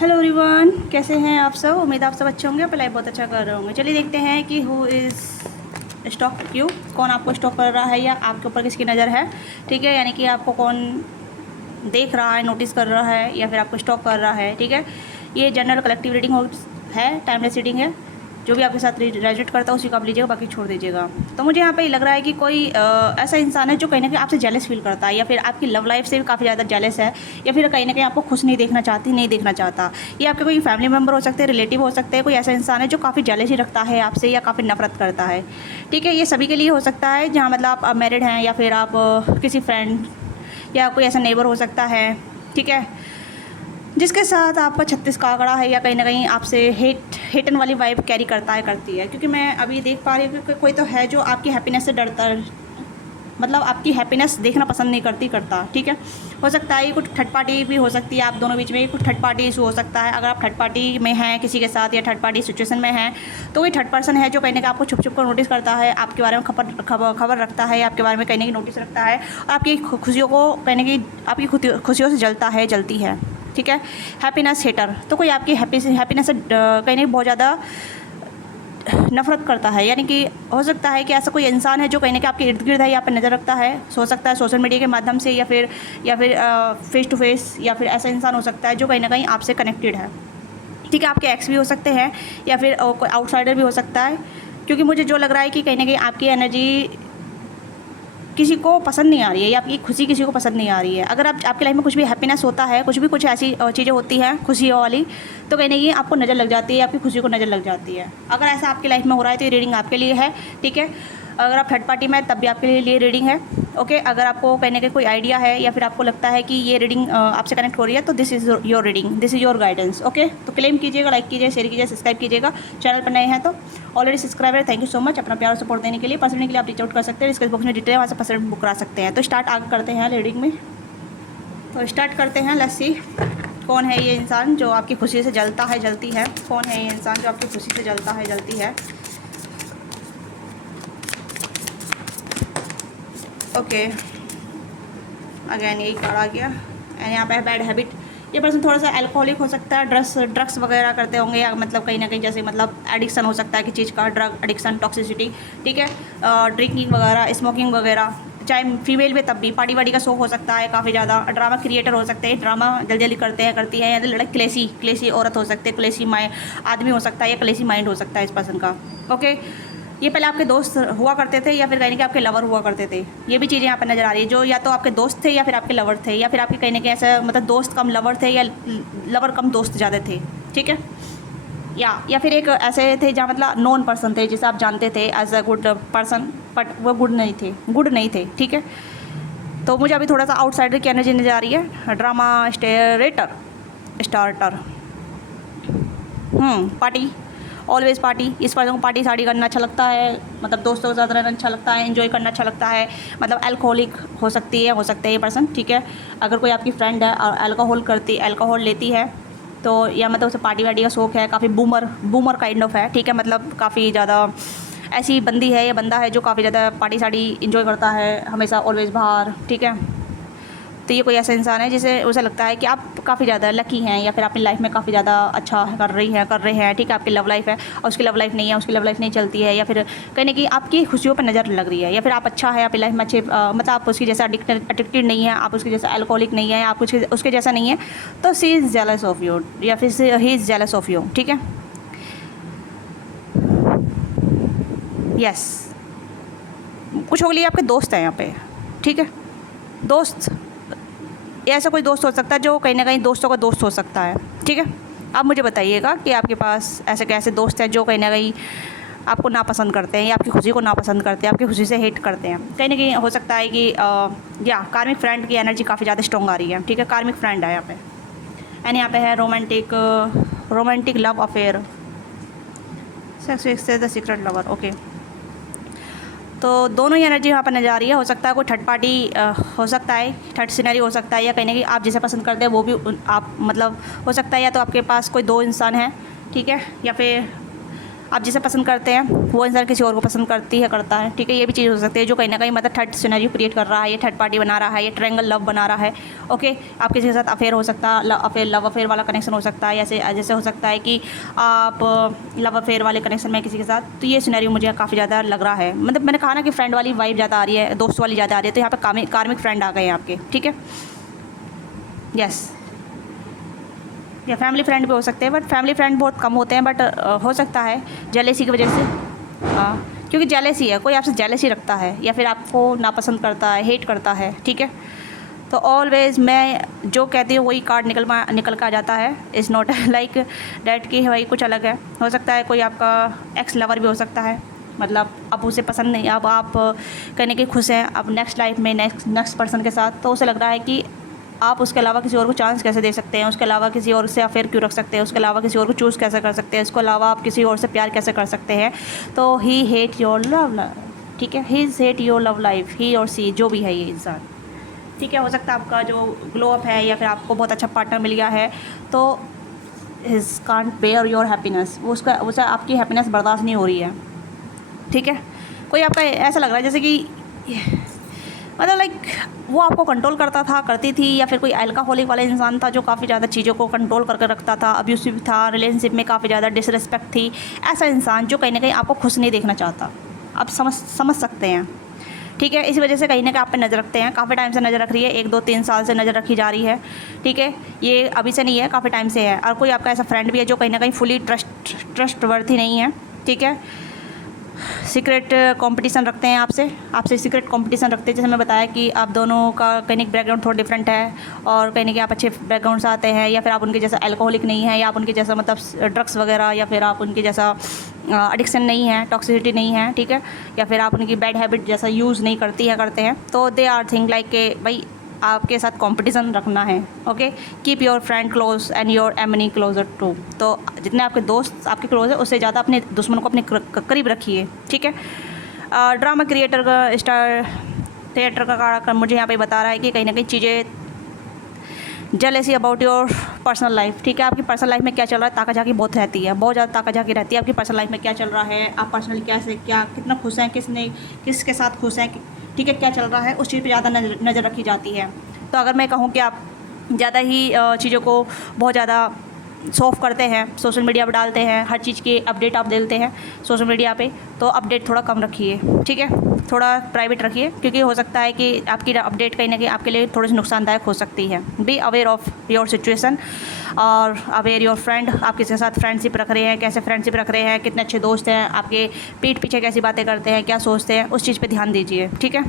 Hello everyone, कैसे हैं आप सब। उम्मीद आप सब अच्छे होंगे, अपनी लाइफ बहुत अच्छा कर रहे होंगे। चलिए देखते हैं कि हु इज़ स्टॉक यू, कौन आपको स्टॉक कर रहा है या आपके ऊपर किसकी नज़र है। ठीक है, यानी कि आपको कौन देख रहा है, नोटिस कर रहा है या फिर आपको स्टॉक कर रहा है। ठीक है, ये जनरल कलेक्टिव रीडिंग है, टाइमलेस रीडिंग है। जो भी आपके साथ रेजोनेट करता है उसी को आप लीजिएगा, बाकी छोड़ दीजिएगा। तो मुझे यहाँ पे ये लग रहा है कि कोई ऐसा इंसान है जो कहीं ना कहीं आपसे जेलस फील करता है, या फिर आपकी लव लाइफ से भी काफ़ी ज़्यादा जेलस है, या फिर कहीं ना कहीं आपको खुश नहीं देखना चाहता। ये आपके कोई फैमिली मेम्बर हो सकते हैं, रिलेटिव हो सकते हैं, कोई ऐसा इंसान है जो काफ़ी जेलसी रखता है आपसे या काफ़ी नफरत करता है। ठीक है, ये सभी के लिए हो सकता है, जहाँ मतलब आप मैरिड हैं या फिर आप किसी फ्रेंड या कोई ऐसा नेबर हो सकता है। ठीक है, जिसके साथ आपका 36 का आंकड़ा है या कहीं ना कहीं आपसे हेटन वाली वाइब कैरी करता है, करती है। क्योंकि मैं अभी देख पा रही हूँ कि कोई तो है जो आपकी हैप्पीनेस से डरता है, मतलब आपकी हैप्पीनेस देखना पसंद नहीं करता। ठीक है, हो सकता है ये कुछ थर्ड पार्टी भी हो सकती है, आप दोनों बीच में कुछ थर्ड पार्टी इशू हो सकता है। अगर आप थर्ड पार्टी में हैं किसी के साथ या थर्ड पार्टी सिचुएशन में हैं, तो कोई थर्ड पर्सन है जो कहीं ना कहीं आपको छुप छुप कर नोटिस करता है, आपके बारे में खबर रखता है, आपके बारे में कहीं ना कहीं नोटिस रखता है, और आपकी खुशियों को कहीं ना कहीं आपकी खुशियों से जलती है। ठीक है, हैप्पीनेस हेटर, तो कोई आपकी हैप्पीनेस से कहीं ना कहीं बहुत ज़्यादा नफरत करता है। यानी कि हो सकता है कि ऐसा कोई इंसान है जो कहीं ना कहीं आपके इर्द गिर्द है, यहाँ पर नज़र रखता है। हो सकता है सोशल मीडिया के माध्यम से या फिर फेस टू फेस, या फिर ऐसा इंसान हो सकता है जो कहीं ना कहीं आपसे कनेक्टेड है। ठीक है, आपके एक्स भी हो सकते हैं या फिर कोई आउटसाइडर भी हो सकता है। क्योंकि मुझे जो लग रहा है कि कहीं ना कहीं आपकी एनर्जी किसी को पसंद नहीं आ रही है, या आपकी खुशी किसी को पसंद नहीं आ रही है। अगर आपकी लाइफ में कुछ भी हैप्पीनेस होता है, कुछ ऐसी चीज़ें होती हैं खुशियों वाली, तो कहीं ना कहीं आपको नज़र लग जाती है, आपकी खुशी को नज़र लग जाती है। अगर ऐसा आपकी लाइफ में हो रहा है तो ये रीडिंग आपके लिए है। ठीक है, अगर आप थर्ड पार्टी में तब भी आपके लिए रीडिंग है। ओके, अगर आपको कहने का कोई आइडिया है या फिर आपको लगता है कि ये रीडिंग आपसे कनेक्ट हो रही है, तो this is your reading, this is your guidance. Okay, तो क्लेम कीजिएगा, लाइक कीजिए, शेयर कीजिए, सब्सक्राइब कीजिएगा। चैनल पर नए हैं तो ऑलरेडी सब्सक्राइबर है, थैंक यू सो मच। अपना प्यार और सपोर्ट देने के लिए, पर्सनली के लिए आप रीच आउट कर सकते हैं, डिस्क्रिप्शन बॉक्स में डिटेल वहाँ से पर्सनली बुक करा सकते हैं। तो स्टार्ट आगे करते हैं रीडिंग में। तो स्टार्ट करते हैं, लेट्स सी कौन है ये इंसान जो आपकी खुशी से जलता है, जलती है। कौन है ये इंसान जो आपकी खुशी से जलता है, जलती है। ओके, अगेन यही कार्ड आ गया। एंड यहाँ पे है बैड हैबिट। ये पर्सन थोड़ा सा अल्कोहलिक हो सकता है, ड्रग्स वगैरह करते होंगे, या मतलब कहीं ना कहीं जैसे मतलब एडिक्शन हो सकता है कि चीज़ का, ड्रग एडिक्शन, टॉक्सिसिटी। ठीक है, ड्रिंकिंग वगैरह, स्मोकिंग वगैरह, चाहे फीमेल में तब भी पार्टी वार्टी का शौक हो सकता है काफ़ी ज़्यादा। ड्रामा क्रिएटर हो सकते हैं, ड्रामा जल्दी जल्दी करते हैं, करती है। या लड़के क्लेसी औरत हो सकते हैं, क्लेसी आदमी हो सकता है, या क्लेसी माइंड हो सकता है इस पर्सन का। ओके, ये पहले आपके दोस्त हुआ करते थे या फिर कहीं ना कहीं आपके लवर हुआ करते थे। ये भी चीज़ें यहाँ पर नज़र आ रही है, जो या तो आपके दोस्त थे या फिर आपके लवर थे, या फिर आपके कहीं ना कहीं ऐसा मतलब दोस्त कम लवर थे, या लवर कम दोस्त ज़्यादा थे। ठीक है, या फिर एक ऐसे थे जहाँ मतलब नॉन पर्सन थे, जिसे आप जानते थे as a good person, but वो गुड नहीं थे। ठीक है, तो मुझे अभी थोड़ा सा आउटसाइडर की एनर्जी नज़र आ रही है। Drama starter, party, always party. इस पर्सन को पार्टी साड़ी करना अच्छा लगता है, मतलब दोस्तों के साथ रहना अच्छा लगता है, एंजॉय करना अच्छा लगता है। मतलब अल्कोहलिक हो सकता है ये पर्सन। ठीक है, अगर कोई आपकी फ्रेंड है और अल्कोहल लेती है, तो या मतलब उसे पार्टी वार्टी का शौक है, काफ़ी बूमर काइंड ऑफ है। ठीक है, मतलब काफ़ी ज़्यादा ऐसी बंदी है, ये बंदा है जो काफ़ी ज़्यादा पार्टी साड़ी इंजॉय करता है, हमेशा ऑलवेज बाहर। ठीक है, तो ये कोई ऐसा इंसान है जिसे उसे लगता है कि आप काफ़ी ज़्यादा लकी हैं, या फिर अपनी लाइफ में काफ़ी ज़्यादा अच्छा कर रहे हैं। ठीक है, आपकी लव लाइफ है और उसकी लव लाइफ नहीं है, उसकी लव लाइफ नहीं चलती है, या फिर कहीं ना कहीं आपकी खुशियों पर नज़र लग रही है, या फिर आप अच्छा है आपकी लाइफ में अच्छे, मतलब आप उसकी जैसा एडिक्टेड नहीं है, आप उसके जैसा अल्कोहलिक नहीं है, आप उसके जैसा नहीं है, तो सी इज़ जेलस ऑफ यू, या फिर he is jealous of you. ठीक है, यस, कुछ होगा, आपके दोस्त हैं यहाँ पे। ठीक है, दोस्त, ऐसा कोई दोस्त हो सकता है जो कहीं ना कहीं दोस्तों का दोस्त हो सकता है। ठीक है, अब मुझे बताइएगा कि आपके पास ऐसे कैसे दोस्त हैं जो कहीं ना कहीं आपको नापसंद करते हैं, या आपकी खुशी को नापसंद करते हैं, आपकी खुशी से हेट करते हैं। कहीं ना कहीं हो सकता है कि या कार्मिक फ्रेंड की एनर्जी काफ़ी ज़्यादा स्ट्रॉन्ग आ रही है। ठीक है, कार्मिक फ्रेंड है यहाँ पे। एंड यहाँ पे है रोमांटिक लव अफेयर, सेक्स से द सीक्रेट लवर। ओके, तो दोनों ही एनर्जी यहाँ पर नज़र आ रही है। हो सकता है कोई थर्ड पार्टी हो सकता है, थर्ड सिनेरी हो सकता है, या कहीं ना कहीं आप जिसे पसंद करते हैं वो भी आप मतलब हो सकता है, या तो आपके पास कोई दो इंसान है। ठीक है, या फिर आप जिसे पसंद करते हैं वो इंसान किसी और को पसंद करती है, करता है, ठीक है। ये भी चीज़ हो सकती है जो कहीं ना कहीं मतलब थर्ड सिनेरियो क्रिएट कर रहा है, ये थर्ड पार्टी बना रहा है, ये ट्रायंगल लव बना रहा है। ओके, आप किसी के साथ अफेयर हो सकता है, लव अफेयर वाला कनेक्शन हो सकता है, जैसे हो सकता है कि आप लव अफेयर वाले कनेक्शन में किसी के साथ। तो ये सिनेरियो मुझे काफ़ी ज़्यादा लग रहा है। मतलब मैंने कहा ना कि फ्रेंड वाली वाइब ज़्यादा आ रही है, दोस्त वाली ज़्यादा आ रही है, तो यहाँ पे कार्मिक फ्रेंड आ गए हैं आपके, ठीक है। यस, या फैमिली फ्रेंड भी हो सकते हैं, बट फैमिली फ्रेंड बहुत कम होते हैं, बट हो सकता है जेलेसी की वजह से, क्योंकि जेलेसी है, कोई आपसे जेलेसी रखता है या फिर आपको नापसंद करता है, हेट करता है, ठीक है। तो ऑलवेज़ मैं जो कहती हूँ वही कार्ड निकल कर आ जाता है। इज़ नॉट लाइक डैट कि भाई कुछ अलग है। हो सकता है कोई आपका एक्स लवर भी हो सकता है, मतलब अब उसे पसंद नहीं, अब आप कहने के खुश हैं अब नेक्स्ट लाइफ में नेक्स्ट पर्सन के साथ, तो उसे लग रहा है कि आप उसके अलावा किसी और को चांस कैसे दे सकते हैं, उसके अलावा किसी और से अफेयर क्यों रख सकते हैं, उसके अलावा किसी और को चूज़ कैसे कर सकते हैं, उसके अलावा आप किसी और से प्यार कैसे कर सकते हैं। तो ही हेट योर लव, ठीक है, he is hate your love life, he और सी जो भी है ये इंसान, ठीक है। हो सकता है आपका जो ग्लो अप है या फिर आपको बहुत अच्छा पार्टनर मिल गया है, तो his can't bear your happiness, वो उसे आपकी हैप्पीनेस बर्दाश्त नहीं हो रही है, ठीक है। कोई आपका ऐसा लग रहा है जैसे कि मतलब लाइक वो आपको कंट्रोल करती थी, या फिर कोई अल्कोहलिक वाला इंसान था जो काफ़ी ज़्यादा चीज़ों को कंट्रोल करके रखता था, अब्यूसिव था, रिलेशनशिप में काफ़ी ज़्यादा डिसरिस्पेक्ट थी। ऐसा इंसान जो कहीं ना कहीं आपको खुश नहीं देखना चाहता, आप समझ सकते हैं, ठीक है। इसी वजह से कहीं ना कहीं आप पे नज़र रखते हैं, काफ़ी टाइम से नज़र रख रही है, 1-2-3 साल से नज़र रखी जा रही है, ठीक है। ये अभी से नहीं है, काफ़ी टाइम से है। और कोई आपका ऐसा फ्रेंड भी है जो कहीं ना कहीं फुली ट्रस्टवर्थी नहीं है, ठीक है। सीक्रेट कंपटीशन रखते हैं आपसे सीक्रेट कंपटीशन रखते हैं। जैसे मैं बताया कि आप दोनों का कहीं बैकग्राउंड थोड़ा डिफरेंट है, और कहीं ना कहीं आप अच्छे बैकग्राउंड से आते हैं, या फिर आप उनके जैसा अल्कोहलिक नहीं है, या आप उनके जैसा मतलब ड्रग्स वगैरह, या फिर आप उनके जैसा एडिक्शन नहीं है, टॉक्सिसिटी नहीं है, ठीक है, या फिर आप उनकी बैड हैबिट जैसा यूज़ नहीं करते हैं। तो दे आर थिंक लाइक के भाई आपके साथ कंपटीशन रखना है, okay. Keep your friend close and your enemy closer too. तो जितने आपके दोस्त आपके क्लोज है, उससे ज़्यादा अपने दुश्मन को अपने करीब रखिए, ठीक है। ड्रामा क्रिएटर का स्टार थिएटर का कारण मुझे यहाँ पे बता रहा है कि कहीं ना कहीं चीज़ें jealousy about your personal life, ठीक है। आपकी पर्सनल लाइफ में क्या चल रहा है, ताका झाकी बहुत रहती है, बहुत ज़्यादा ताका झाकी रहती है आपकी पर्सनल लाइफ में क्या चल रहा है, आप पर्सनली कितना खुश हैं, किसके साथ खुश हैं, ठीक है, क्या चल रहा है, उस चीज़ पे ज़्यादा नज़र रखी जाती है। तो अगर मैं कहूँ कि आप ज़्यादा ही चीज़ों को बहुत ज़्यादा सॉफ करते हैं, सोशल मीडिया पर डालते हैं, हर चीज़ के अपडेट आप देते हैं सोशल मीडिया पे, तो अपडेट थोड़ा कम रखिए, ठीक है, थोड़ा प्राइवेट रखिए, क्योंकि हो सकता है कि आपकी अपडेट कहीं ना कहीं आपके लिए थोड़ी सी नुकसानदायक हो सकती है। Be aware of your situation और अवेयर योर फ्रेंड, आप किसके साथ फ्रेंडशिप रख रहे हैं, कैसे फ्रेंडशिप रख रहे हैं, कितने अच्छे दोस्त हैं, आपके पीठ पीछे कैसी बातें करते हैं, क्या सोचते हैं, उस चीज़ पर ध्यान दीजिए, ठीक है।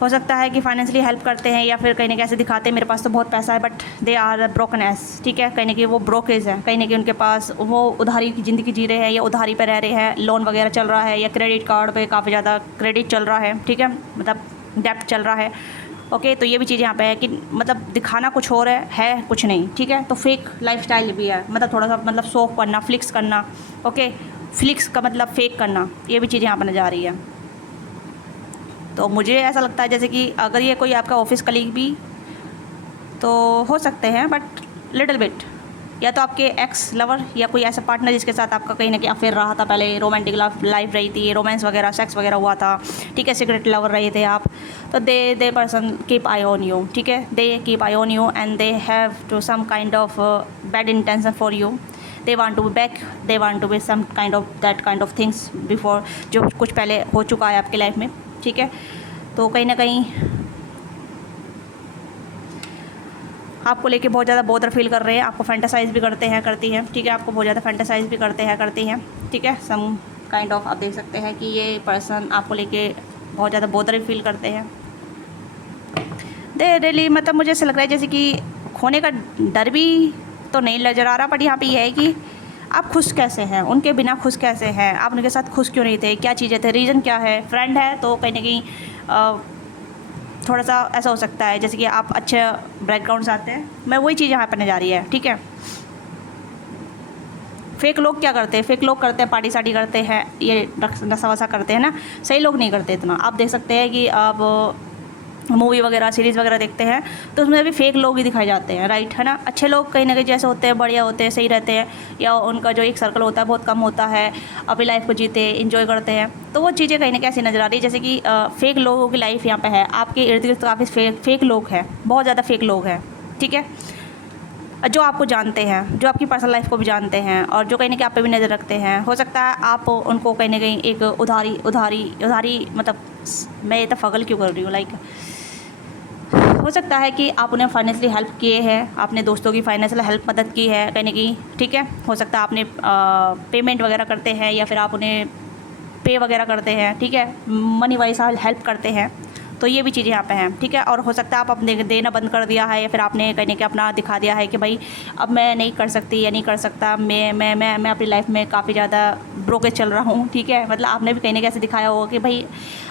हो सकता है कि फाइनेंशियली हेल्प करते हैं, या फिर कहीं ना कहीं ऐसे दिखाते हैं मेरे पास तो बहुत पैसा है, but they are broken S, ठीक है, कहीं ना कहीं वो ब्रोकेज है, कहीं ना कहीं उनके पास वो उधारी की ज़िंदगी जी रहे हैं, या उधारी पर रह रहे हैं, लोन वगैरह चल रहा है, या क्रेडिट कार्ड पे काफ़ी ज़्यादा क्रेडिट चल रहा है, ठीक है, मतलब डेप्ट चल रहा है, ओके। तो ये भी चीज़ यहाँ पे है कि मतलब दिखाना कुछ और है कुछ नहीं, ठीक है। तो फेक लाइफस्टाइल भी है, मतलब थोड़ा सा मतलब शो करना, फ्लिक्स करना, ओके, फ्लिक्स का मतलब फेक करना, ये भी चीज़ यहाँ पर नज़र आ रही है। तो मुझे ऐसा लगता है जैसे कि अगर ये कोई आपका ऑफिस कलीग भी तो हो सकते हैं, बट लिटिल बिट, या तो आपके एक्स लवर या कोई ऐसा पार्टनर जिसके साथ आपका कहीं ना कहीं अफेयर रहा था, पहले रोमांटिक लाइफ रही थी, रोमांस वगैरह सेक्स वगैरह हुआ था, ठीक है, सीक्रेट लवर रहे थे आप, तो the person keep eye on you, ठीक है, they keep eye on you and they have to some kind of bad intention for you, they want to be back, they want to be some kind of that kind of things before, जो कुछ पहले हो चुका है आपकी life में, ठीक है। तो कहीं ना कहीं आपको लेके बहुत ज़्यादा बोदर फील कर रहे हैं, आपको फैंटासाइज भी करती हैं, ठीक है, आपको बहुत ज़्यादा फैंटासाइज भी करती हैं, ठीक है, सम काइंड ऑफ आप देख सकते हैं कि ये पर्सन आपको लेके बहुत ज़्यादा बोदर फील करते हैं। दे रियली मतलब मुझे ऐसा लग रहा है जैसे कि खोने का डर भी तो नहीं नज़र आ रहा, बट यहाँ पे ये है कि आप खुश कैसे हैं, उनके बिना खुश कैसे हैं, आप उनके साथ खुश क्यों नहीं थे, क्या चीज़ें थे, रीज़न क्या है। फ्रेंड है तो कहीं ना कहीं थोड़ा सा ऐसा हो सकता है जैसे कि आप अच्छे बैकग्राउंड से आते हैं, मैं वही चीज़ यहाँ पर नजर आ रही है, ठीक है। फेक लोग क्या करते हैं, फेक लोग करते हैं पार्टी सार्टी करते हैं, ये नशा वशा करते हैं ना, सही लोग नहीं करते इतना। आप देख सकते हैं कि आप मूवी वगैरह सीरीज़ वगैरह देखते हैं तो उसमें भी फेक लोग ही दिखाए जाते हैं, राइट है ना। अच्छे लोग कहीं ना कहीं जैसे होते हैं, बढ़िया होते हैं, सही रहते हैं, या उनका जो एक सर्कल होता है बहुत कम होता है, अपनी लाइफ को जीते इंजॉय करते हैं, तो वो चीज़ें कहीं ना कहीं ऐसी नज़र आ रही है जैसे कि फेक लोगों की लाइफ यहाँ पे है। आपके इर्द गिर्द काफ़ी फेक लोग हैं, बहुत ज़्यादा फेक लोग हैं, ठीक है, जो आपको जानते हैं, जो आपकी पर्सनल लाइफ को भी जानते हैं और जो कहीं ना कहीं आप पे भी नज़र रखते हैं। हो सकता है आप उनको कहीं ना कहीं एक उधारी मतलब मैं ये तो फगल क्यों कर रही हूँ, लाइक हो सकता है कि आप उन्हें फाइनेंशियली हेल्प किए हैं, आपने दोस्तों की फाइनेंशियल हेल्प मदद की है कहीं ना कहीं, ठीक है। हो सकता है आपने पेमेंट वगैरह करते हैं या फिर आप उन्हें पे वगैरह करते हैं, ठीक है, मनी वाइज हेल्प करते हैं, तो ये भी चीज़ें यहाँ पे हैं, ठीक है। और हो सकता है आप अपने देना बंद कर दिया है या फिर आपने कहीं ना कहीं अपना दिखा दिया है कि भाई अब मैं नहीं कर सकती या नहीं कर सकता, मैं अपनी लाइफ में काफ़ी ज़्यादा ब्रोकेज चल रहा हूँ, ठीक है। मतलब आपने भी कहीं ना कहीं ऐसे दिखाया होगा कि भाई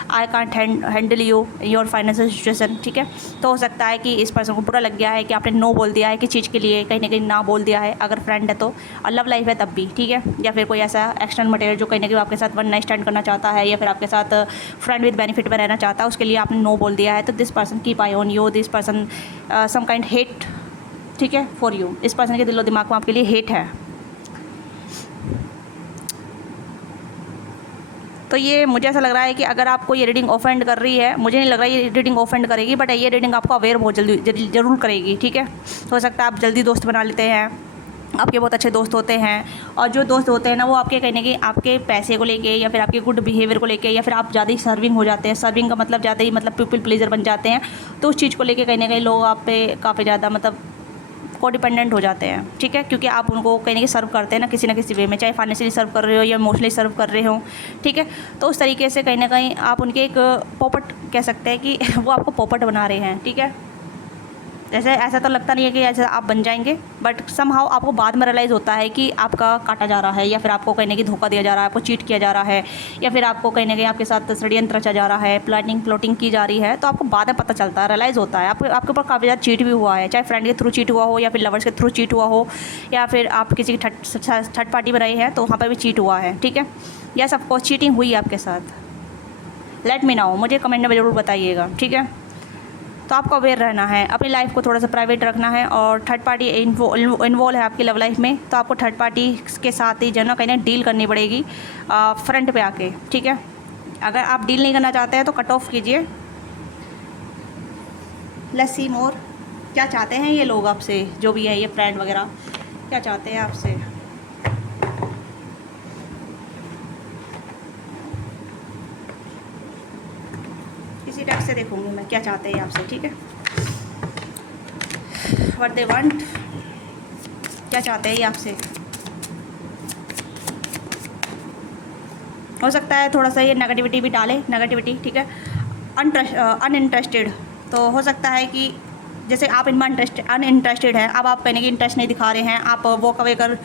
I can't handle your financial situation, ठीक है। तो हो सकता है कि इस पर्सन को बुरा लग गया है कि आपने नो बोल दिया है, किस चीज़ के लिए कहीं ना कहीं ना बोल दिया है, अगर फ्रेंड है तो, और लव लाइफ है तब भी, ठीक है। या फिर कोई ऐसा एक्सटर्नल मटेरियल जो कहीं ना कहीं आपके साथ वन नाइट स्टैंड करना चाहता है या फिर आपके साथ फ्रेंड विद बेनिफिट में रहना चाहता है, उसके लिए आपने नो बोल दिया है, तो this person keep eye on you, this person some kind hate, ठीक है, फॉर यू। इस पर्सन के दिलो दिमाग में आपके लिए हेट है। तो ये मुझे ऐसा लग रहा है कि अगर आपको ये रीडिंग ऑफेंड कर रही है, मुझे नहीं लग रहा ये रीडिंग ऑफेंड करेगी, बट ये रीडिंग आपको अवेयर बहुत जल्दी ज़रूर करेगी, ठीक है। हो सकता है आप जल्दी दोस्त बना लेते हैं, आपके बहुत अच्छे दोस्त होते हैं, और जो दोस्त होते हैं ना वो आपके कहीं ना कहीं आपके पैसे को लेके या फिर आपके गुड बिहेवियर को लेके या फिर आप ज़्यादा ही सर्विंग हो जाते हैं, सर्विंग का मतलब ज़्यादा ही मतलब पीपल प्लीजर बन जाते हैं, तो उस चीज़ को लेके कहीं ना कहीं लोग आप पे काफ़ी ज़्यादा मतलब को डिपेंडेंट हो जाते हैं, ठीक है, क्योंकि आप उनको कहीं ना कहीं सर्व करते हैं ना किसी वे में, चाहे फाइनेंशियली सर्व कर रहे हो या इमोशनली सर्व कर रहे हो, ठीक है। तो उस तरीके से कहीं ना कहीं आप उनके एक पोपट कह सकते हैं कि वो आपको पोपट बना रहे हैं, ठीक है। जैसे ऐसा तो लगता नहीं है कि ऐसे आप बन जाएंगे, बट समहाउ आपको बाद में रियलाइज़ होता है कि आपका काटा जा रहा है या फिर आपको कहीं ना कहीं धोखा दिया जा रहा है, आपको चीट किया जा रहा है, या फिर आपको कहीं ना कहीं आपके साथ षड्यंत्र रचा जा रहा है, प्लॉटिंग की जा रही है, तो आपको बाद में पता चलता है, रियलाइज़ होता है आपके ऊपर काफ़ी ज़्यादा चीट भी हुआ है, चाहे फ्रेंड के थ्रू चीट हुआ हो या फिर लवर्स के थ्रू चीट हुआ हो या फिर आप किसी की थर्ड पार्टी में रहे हैं तो वहाँ पर भी चीट हुआ है, ठीक है। या सबको चीटिंग हुई है आपके साथ, लेट मी नाउ, मुझे कमेंट में ज़रूर बताइएगा, ठीक है। तो आपको अवेयर रहना है, अपनी लाइफ को थोड़ा सा प्राइवेट रखना है, और थर्ड पार्टी इन्वॉल्व है आपकी लव लाइफ में, तो आपको थर्ड पार्टी के साथ ही जो है ना कहीं ना डील करनी पड़ेगी फ्रंट पे आके, ठीक है। अगर आप डील नहीं करना चाहते हैं तो कट ऑफ कीजिए। लेट्स सी मोर, क्या चाहते हैं ये लोग आपसे, जो भी है ये फ्रेंड वगैरह क्या चाहते हैं आपसे। इसी टाइप से देखूंगी मैं क्या चाहते हैं आपसे, ठीक है। व्हाट दे वांट, क्या चाहते हैं ये आपसे। हो सकता है थोड़ा सा ये नेगेटिविटी भी डाले, नेगेटिविटी, ठीक है, अनइंटरेस्टेड, तो हो सकता है कि जैसे आप इनमें अनइंटरेस्टेड हैं, अब आप कहने की इंटरेस्ट नहीं दिखा रहे हैं, आप वॉक अवे कर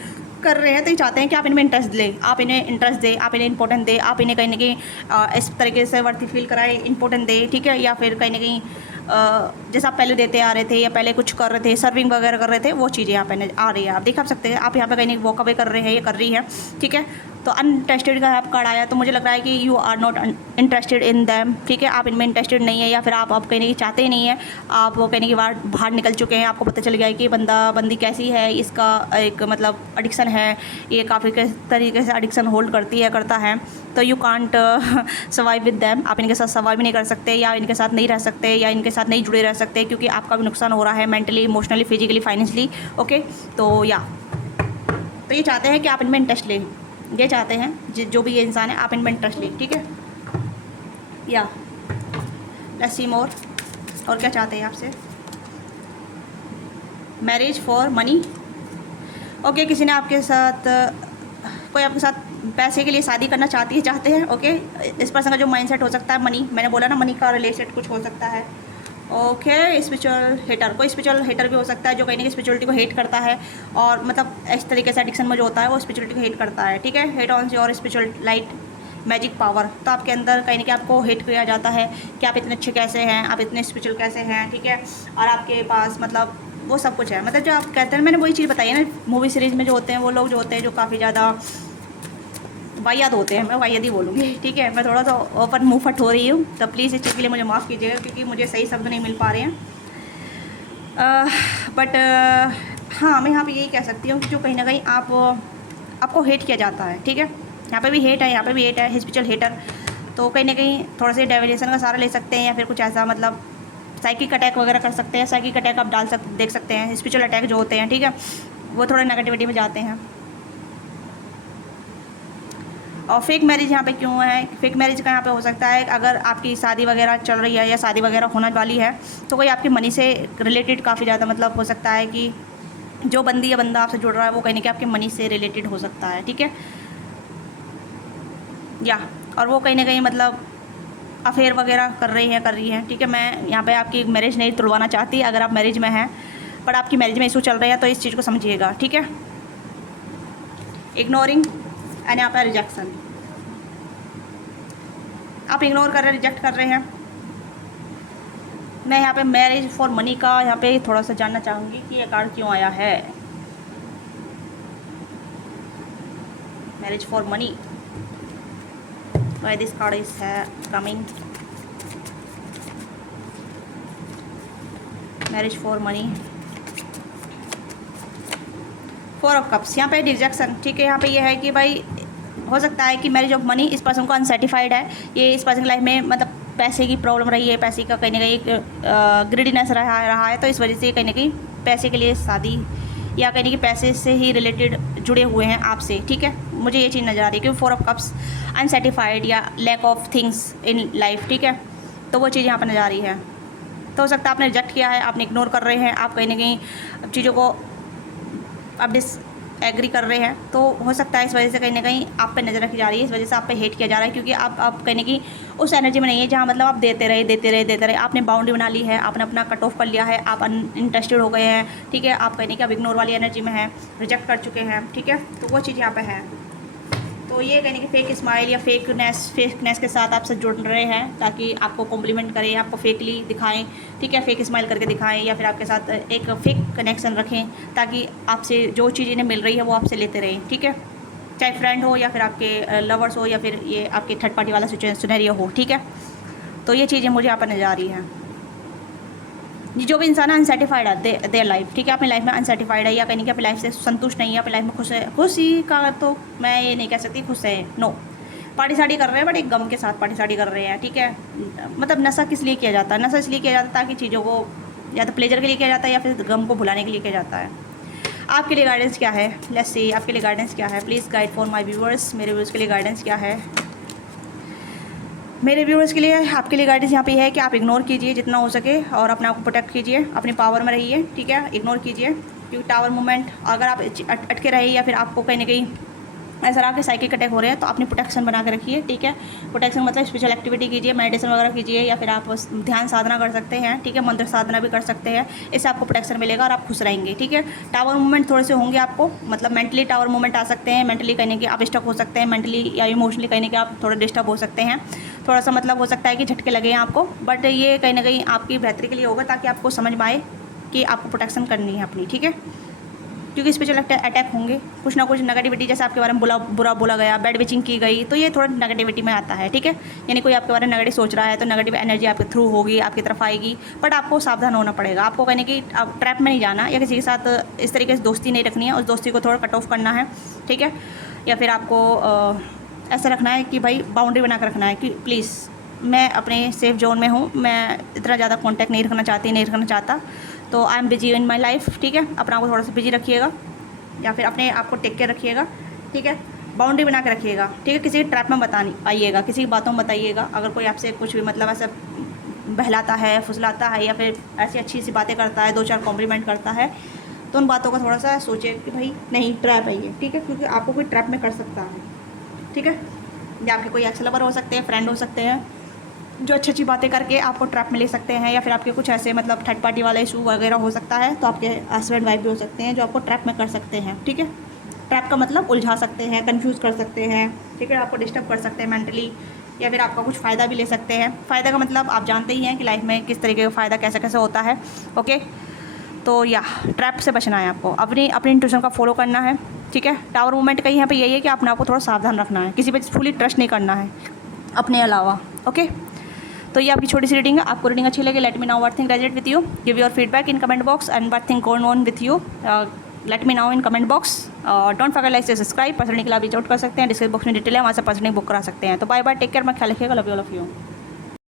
रहे हैं, तो ये चाहते हैं कि आप इनमें इंटरेस्ट लें, आप इन्हें इंटरेस्ट दें, आप इन्हें इंपॉर्टेंट दें, आप इन्हें कहीं ना कहीं इस तरीके से वर्थी फील कराएं, इंपॉर्टेंट दें, ठीक है। या फिर कहीं ना कहीं जैसे आप पहले देते आ रहे थे या पहले कुछ कर रहे थे, सर्विंग वगैरह कर रहे थे, वो चीज़ें यहाँ पे आ रही है, आप देख सकते हैं, आप यहाँ पे कहीं वॉक अवे कर रहे हैं, ये कर रही है, ठीक है। तो अनइंटरेस्टेड का आप कार्ड आया, तो मुझे लग रहा है कि you are not interested in them, ठीक है, आप इनमें इंटरेस्टेड नहीं है, या फिर आप कहने की चाहते ही नहीं है, आप वो कहने की बाहर निकल चुके हैं, आपको पता चल गया है कि बंदी कैसी है, इसका एक मतलब एडिक्शन है, ये काफ़ी तरीके से एडिक्शन होल्ड करता है, तो you can't survive with them, आप इनके साथ सर्वाइव भी नहीं कर सकते, या इनके साथ नहीं रह सकते, या इनके साथ नहीं जुड़े रह सकते, क्योंकि आपका भी नुकसान हो रहा है mentally, emotionally, physically, financially, okay. तो ये चाहते हैं कि आप इनमें इंटरेस्ट लें, ये चाहते हैं जो भी ये इंसान है, आप इनमें इंटरेस्ट लें, ठीक है। या लेट्स सी मोर, और क्या चाहते हैं आपसे। मैरिज फॉर मनी, ओके, किसी ने आपके साथ कोई आपके साथ पैसे के लिए शादी करना चाहते हैं, ओके। इस पर्सन का जो माइंडसेट हो सकता है मनी, मैंने बोला ना मनी का रिलेटेड कुछ हो सकता है, ओके। स्पिरिचुअल हेटर, कोई स्पिरिचुअल हेटर भी हो सकता है जो कहीं ना कहीं स्पिरिचुअलिटी को हेट करता है, और मतलब इस तरीके से एडिक्शन में जो होता है वो स्पिरिचुअलिटी को हेट करता है, ठीक है। Hate on your spiritual light magic power, तो आपके अंदर कहीं ना कहीं आपको हेट किया जाता है कि आप इतने अच्छे कैसे हैं, आप इतने स्पिरिचुअल कैसे हैं, ठीक है। और आपके पास मतलब वो सब कुछ है, मतलब जो आप कहते हैं, मैंने वही चीज़ बताई है ना, मूवी सीरीज़ में जो होते हैं वो लोग जो होते हैं जो काफ़ी ज़्यादा वाहियात होते हैं, मैं वाहियात ही बोलूँगी, ठीक है। मैं थोड़ा सा ओपन मुँह फट हो रही हूँ, तो प्लीज़ इस चीज़ के लिए मुझे माफ़ कीजिएगा, क्योंकि मुझे सही शब्द नहीं मिल पा रहे हैं। बट हाँ, मैं यहाँ पे यही कह सकती हूँ कि जो कहीं ना कहीं आपको हेट किया जाता है, ठीक है। यहाँ पे भी हेट है, यहाँ पे भी हेट है, स्पिरिचुअल हेटर। तो कहीं ना कहीं थोड़ा सा डेविलेशन का सहारा ले सकते हैं, या फिर कुछ ऐसा मतलब साइकिक अटैक वगैरह कर सकते हैं। साइकिक अटैक आप देख सकते हैं। स्पिरिचुअल अटैक जो होते हैं, ठीक है, वो थोड़ा नेगेटिविटी में जाते हैं। और फेक मैरिज यहाँ पे क्यों है? फेक मैरिज का यहाँ पे हो सकता है अगर आपकी शादी वगैरह चल रही है या शादी वगैरह होने वाली है, तो कोई आपकी मनी से रिलेटेड काफ़ी ज़्यादा मतलब हो सकता है कि जो बंदी या बंदा आपसे जुड़ रहा है वो कहीं ना कहीं आपके मनी से रिलेटेड हो सकता है, ठीक है। या और वो कहीं ना कहीं मतलब अफेयर वगैरह कर रही है, ठीक है। मैं यहाँ पे आपकी मैरिज नहीं तुड़वाना चाहती, अगर आप मैरिज में हैं पर आपकी मैरिज में इशू चल रहे हैं तो इस चीज़ को समझिएगा, ठीक है। इग्नोरिंग एंड यहाँ पे रिजेक्शन, आप इग्नोर कर रहे हैं, रिजेक्ट कर रहे हैं। मैं यहाँ पे मैरिज फॉर मनी का यहाँ पे थोड़ा सा जानना चाहूँगी कि ये कार्ड क्यों आया है। Marriage for money, why this card is coming? Marriage for money, 4 of cups, यहाँ पे रिजेक्शन, ठीक है। यहाँ पे ये है कि भाई हो सकता है कि मैरिज ऑफ मनी, इस पर्सन को अनसेटिस्फाइड है, ये इस पर्सन की लाइफ में मतलब पैसे की प्रॉब्लम रही है, पैसे का कहीं ना कहीं ग्रिडीनेस रहा है, तो इस वजह से कहीं ना कहीं पैसे के लिए शादी या कहीं ना कहीं पैसे से ही रिलेटेड जुड़े हुए हैं आपसे, ठीक है। मुझे ये चीज़ नज़र आ रही है कि 4 ऑफ कप्स अनसेटिस्फाइड या lack of things in life, ठीक है। तो वो चीज़ यहाँ पर नज़र आ रही है। तो हो सकता है आपने रिजेक्ट किया है, आपने इग्नोर कर रहे हैं, आप कहीं ना कहीं चीज़ों को आप एग्री कर रहे हैं, तो हो सकता है इस वजह से कहीं ना कहीं आप पे नज़र रखी जा रही है, इस वजह से आप पे हेट किया जा रहा है, क्योंकि आप कहीं ना कहीं उस एनर्जी में नहीं है जहाँ मतलब आप देते रहे। आपने बाउंड्री बना ली है, आपने अपना कट ऑफ कर लिया है, आप इंटरेस्टेड हो गए हैं, ठीक है। आप कहीं ना कहीं आप इग्नोर वाली एनर्जी में हैं, रिजेक्ट कर चुके हैं, ठीक है। तो वो चीज़ यहाँ पर है। तो ये कहने की फेक स्माइल या फेकनेस के साथ आपसे जुड़ रहे हैं ताकि आपको कॉम्प्लीमेंट करें, आपको फेकली दिखाएं, ठीक है, फेक स्माइल करके दिखाएं, या फिर आपके साथ एक फेक कनेक्शन रखें ताकि आपसे जो चीज़ इन्हें मिल रही है वो आपसे लेते रहें, ठीक है। चाहे फ्रेंड हो या फिर आपके लवर्स हो या फिर ये आपके थर्ड पार्टी वाला सिनेरियो हो, ठीक है। तो ये चीज़ें मुझे यहाँ पर नज़र आ रही हैं। जो भी इंसान अनसेटिस्फाइड है देयर लाइफ, ठीक है, अपनी लाइफ में अनसेटिस्फाइड है या कहीं अपनी लाइफ से संतुष्ट नहीं है, अपनी लाइफ में खुश है, खुशी का तो मैं ये नहीं कह सकती खुश है, नो, पार्टी साड़ी कर रहे हैं बट एक गम के साथ पार्टी साड़ी कर रहे हैं, ठीक है। मतलब नशा किस लिए किया जाता है? नशा इसलिए किया जाता है ताकि चीज़ों को या तो प्लेजर के लिए किया जाता है या फिर गम को भुलाने के लिए किया जाता है। आपके लिए गाइडेंस क्या है? लेट्स सी आपके लिए गाइडेंस क्या है। Please guide for my viewers, मेरे व्यूअर्स के लिए गाइडेंस क्या है? मेरे व्यूअर्स के लिए आपके लिए गाइडेंस यहाँ पे है कि आप इग्नोर कीजिए जितना हो सके और अपने आप को प्रोटेक्ट कीजिए, अपनी पावर में रहिए, ठीक है। इग्नोर कीजिए क्योंकि टावर मूवमेंट अगर आप अटके रहिए या फिर आपको कहीं ना कहीं ऐसा रहा कि साइकिक अटैक हो रहे हैं तो अपनी प्रोटेक्शन बना के रखिए, ठीक है। प्रोटेक्शन मतलब स्पिरिचुअल एक्टिविटी कीजिए, मेडिटेशन वगैरह कीजिए, या फिर आप ध्यान साधना कर सकते हैं, ठीक है, मंत्र साधना भी कर सकते हैं। इससे आपको प्रोटेक्शन मिलेगा और आप खुश रहेंगे, ठीक है। टावर मूवमेंट थोड़े से होंगे आपको, मतलब मेंटली टावर मूवमेंट आ सकते हैं, मेंटली कहीं कि आप स्टक हो सकते हैं, मेंटली या इमोशनली कहीं कि आप थोड़ा डिस्टर्ब हो सकते हैं, थोड़ा सा मतलब हो सकता है कि झटके लगे हैं आपको, बट ये कहीं ना कहीं आपकी बेहतरी के लिए होगा ताकि आपको समझ में आए कि आपको प्रोटेक्शन करनी है अपनी, ठीक है। क्योंकि स्पिरिचुअल अटैक होंगे, कुछ ना कुछ नेगेटिविटी, जैसे आपके बारे में बुरा बोला गया, बैड विचिंग की गई, तो ये थोड़ा नेगेटिविटी में आता है, ठीक है। यानी कोई आपके बारे में नेगेटिव सोच रहा है तो नेगेटिव एनर्जी आपके थ्रू होगी, आपकी तरफ आएगी, बट आपको सावधान होना पड़ेगा। आपको कहने की आप ट्रैप में नहीं जाना या किसी के साथ इस तरीके से दोस्ती नहीं रखनी है, उस दोस्ती को थोड़ा कट ऑफ करना है, ठीक है। या फिर आपको ऐसा रखना है कि भाई बाउंड्री बना कर रखना है कि प्लीज़ मैं अपने सेफ जोन में हूँ, मैं इतना ज़्यादा कॉन्टैक्ट नहीं रखना चाहता, तो I am busy in my life, ठीक है। अपना आपको थोड़ा सा बिजी रखिएगा या फिर अपने आप को टेक केयर रखिएगा, ठीक है। बाउंड्री बना के रखिएगा, ठीक है। किसी की ट्रैप में मत आइएगा, किसी की बातों में बताइएगा। अगर कोई आपसे कुछ भी मतलब ऐसा बहलाता है, फुसलाता है या फिर ऐसी अच्छी सी बातें करता है, 2-4 कॉम्प्लीमेंट करता है, तो उन बातों का थोड़ा सा सोचिए कि भाई नहीं, ट्रैप है ये, ठीक है। क्योंकि आपको कोई ट्रैप में कर सकता है, ठीक है। या आपके कोई एक्स लवर हो सकते हैं, फ्रेंड हो सकते हैं, जो अच्छी अच्छी बातें करके आपको ट्रैप में ले सकते हैं, या फिर आपके कुछ ऐसे मतलब थर्ड पार्टी वाला इशू वगैरह हो सकता है, तो आपके हस्बैंड वाइफ भी हो सकते हैं जो आपको ट्रैप में कर सकते हैं, ठीक है। ट्रैप का मतलब उलझा सकते हैं, कंफ्यूज कर सकते हैं, ठीक है, आपको डिस्टर्ब कर सकते हैं मेंटली, या फिर आपका कुछ फ़ायदा भी ले सकते हैं। फ़ायदा का मतलब आप जानते ही हैं कि लाइफ में किस तरीके का फ़ायदा कैसे कैसे होता है, ओके। तो या ट्रैप से बचना है आपको, अपनी इंट्यूशन का फॉलो करना है, ठीक है। टावर मूवमेंट का यहाँ पे यही है कि अपने आपको थोड़ा सावधान रखना है, किसी पे फुली ट्रस्ट नहीं करना है अपने अलावा। ओके, तो ये आपकी छोटी सी रीडिंग है। आपको रीडिंग अच्छी लगी, let me know what thing resonate with you, give your feedback in comment box and what thing going on with you, let me know in comment box. Don't forget like से subscribe. Personally के लिए आप reach out कर सकते हैं, description box में detail है, वहाँ से पर्सनली बुक करा सकते हैं। तो बाय बाय, टेक केयर, मैं ख्याल रखिएगा, love you all of you.